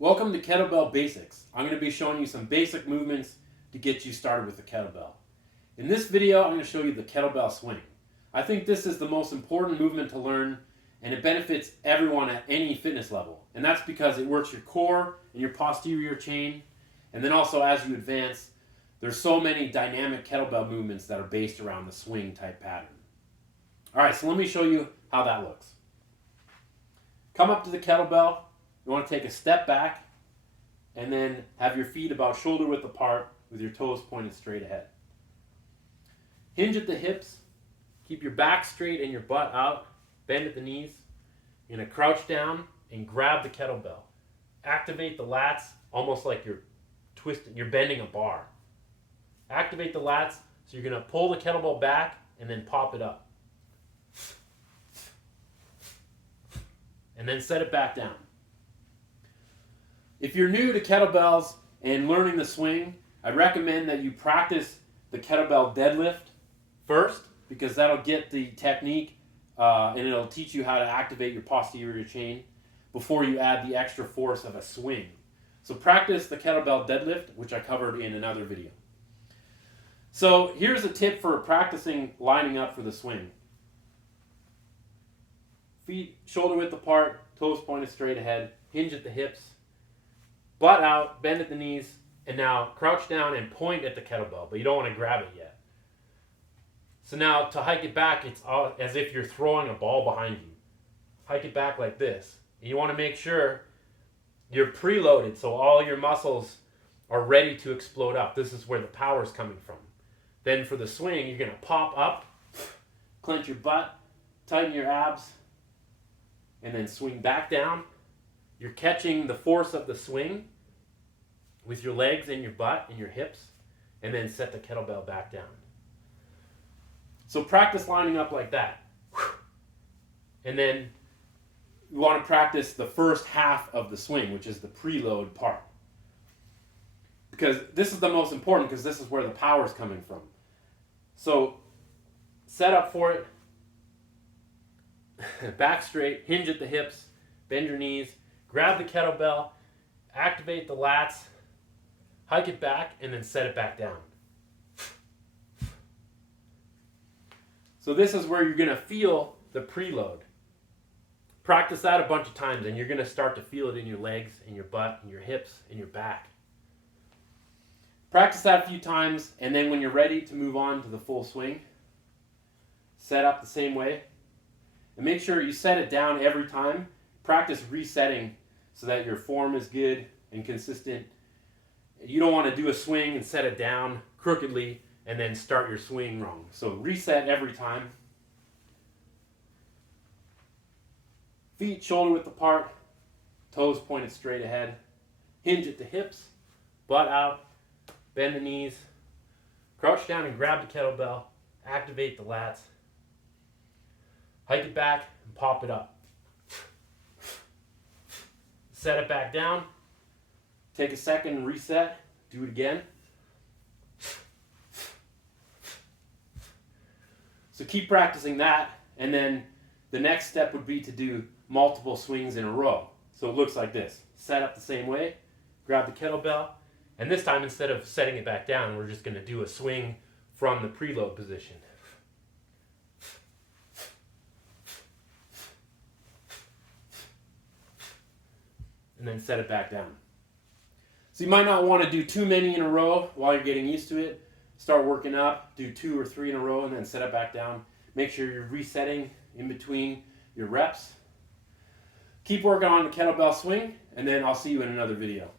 Welcome to Kettlebell Basics. I'm going to be showing you some basic movements to get you started with the kettlebell. In this video, I'm going to show you the kettlebell swing. I think this is the most important movement to learn, and it benefits everyone at any fitness level. And that's because it works your core and your posterior chain, and then also as you advance, there's so many dynamic kettlebell movements that are based around the swing type pattern. Alright, so let me show you how that looks. Come up to the kettlebell. You want to take a step back and then have your feet about shoulder width apart with your toes pointed straight ahead. Hinge at the hips. Keep your back straight and your butt out. Bend at the knees. You're going to crouch down and grab the kettlebell. Activate the lats almost like you're bending a bar. Activate the lats, so you're going to pull the kettlebell back and then pop it up. And then set it back down. If you're new to kettlebells and learning the swing, I'd recommend that you practice the kettlebell deadlift first, because that'll get the technique and it'll teach you how to activate your posterior chain before you add the extra force of a swing. So practice the kettlebell deadlift, which I covered in another video. So here's a tip for practicing lining up for the swing. Feet shoulder width apart, toes pointed straight ahead, hinge at the hips, butt out, bend at the knees, and now crouch down and point at the kettlebell, but you don't want to grab it yet. So now to hike it back, it's as if you're throwing a ball behind you. Hike it back like this. And you want to make sure you're preloaded, so all your muscles are ready to explode up. This is where the power is coming from. Then for the swing, you're going to pop up, clench your butt, tighten your abs, and then swing back down. You're catching the force of the swing with your legs and your butt and your hips, and then set the kettlebell back down. So practice lining up like that. And then you want to practice the first half of the swing, which is the preload part. Because this is the most important, because this is where the power is coming from. So set up for it. Back straight, hinge at the hips, bend your knees, grab the kettlebell, activate the lats, hike it back, and then set it back down. So this is where you're going to feel the preload. Practice that a bunch of times, and you're going to start to feel it in your legs, in your butt, in your hips, in your back. Practice that a few times, and then when you're ready to move on to the full swing, set up the same way. And make sure you set it down every time. Practice resetting so that your form is good and consistent. You don't want to do a swing and set it down crookedly and then start your swing wrong. So reset every time. Feet shoulder width apart, toes pointed straight ahead. Hinge at the hips, butt out, bend the knees. Crouch down and grab the kettlebell. Activate the lats. Hike it back and pop it up. Set it back down. Take a second and reset. Do it again. So keep practicing that, and then the next step would be to do multiple swings in a row. So it looks like this. Set up the same way, grab the kettlebell, and this time instead of setting it back down, we're just going to do a swing from the preload position. And then set it back down. So you might not want to do too many in a row while you're getting used to it. Start working up, do 2 or 3 in a row, and then set it back down. Make sure you're resetting in between your reps. Keep working on the kettlebell swing, and then I'll see you in another video.